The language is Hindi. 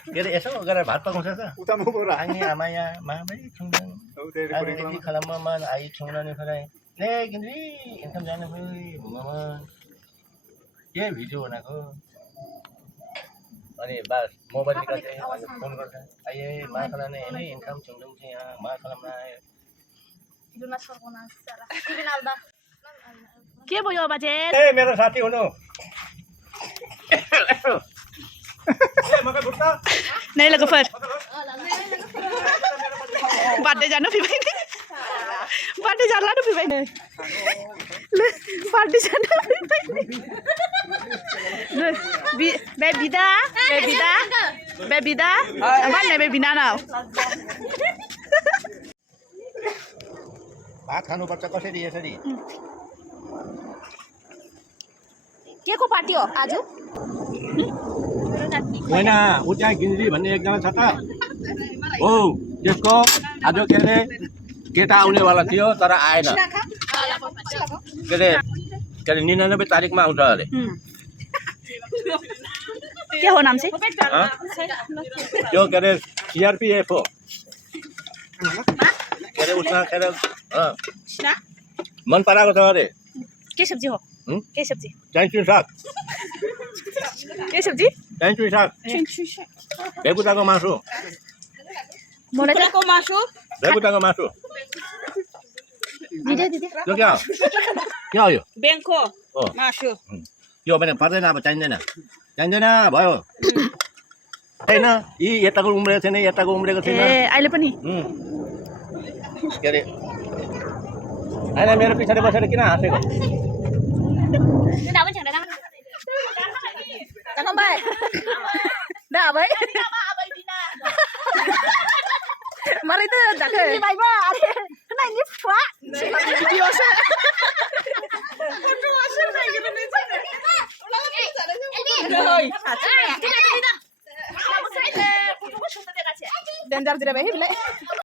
के अरे यसो गरेर भात पकाउँछ त Utama pura. आङे आमाया माबै संदों आरो रेडि खालामोमोन आइ संनायनिफ्राय ले गिन्द्रि ओंखाम जानो फै बुङोमोन के भिडियो बनाएको अनि बास मोबाइल निकाल्दै अनि फोन गर्छ आइए मा खालाने हेर्ने इन्काम संदों चाहिँ यहाँ मा खालामना आयो के भयो बाजे ए मेरो साथी हुनु ए मकै बुट्टा नहीं लगा फिर बाटे जानो फिर भाई बाटे जाना तो फिर भाई बाटे जाना फिर भाई बेबिदा बेबिदा बेबिदा अमन ने बेबिना ना भात खानुपर्छ कसरी यसरी के को पार्टी हो आज होइन ऊ त्यहाँ गिन्जी भन्ने एकजना छ त हो त्यसको आज के अरे केटा आउनेवाला थियो तर आएन के अरे 99 तारिकमा आउँछ अरे के हो नाम चाहिँ त्यो के अरे सीआरपीएफ हो के अरे उसमा के अरे मन पराएको छ अरे के सब्जी हो के सब्जी चाइन्चुन साग के सब्जी चाइन्चुन साग भेगुटाको मासु मोलाको मासु भेगुटाको मासु दिदे दिदे त्यो क्या हो क्या हो यो बेंको हो मासु त्यो भने पर्दैन अब चाहिँदैन चाहिँदैन भयो छैन यी यताको उम्रेको छैन यताको उम्रेको छैन ए अहिले पनि के अरे होइन मेरो पछाडि बसेर किन हाँसेको Tangkap baik. Dah baik. Mari tu dah ke. Ini baik bah. Kena ini fuak. Video saya. Video saya lagi ni sana. Ulang lagi sana. Oi. Tidak tidak. Kamu saya foto shoot dia kasih. Dan jar tidak baik bila.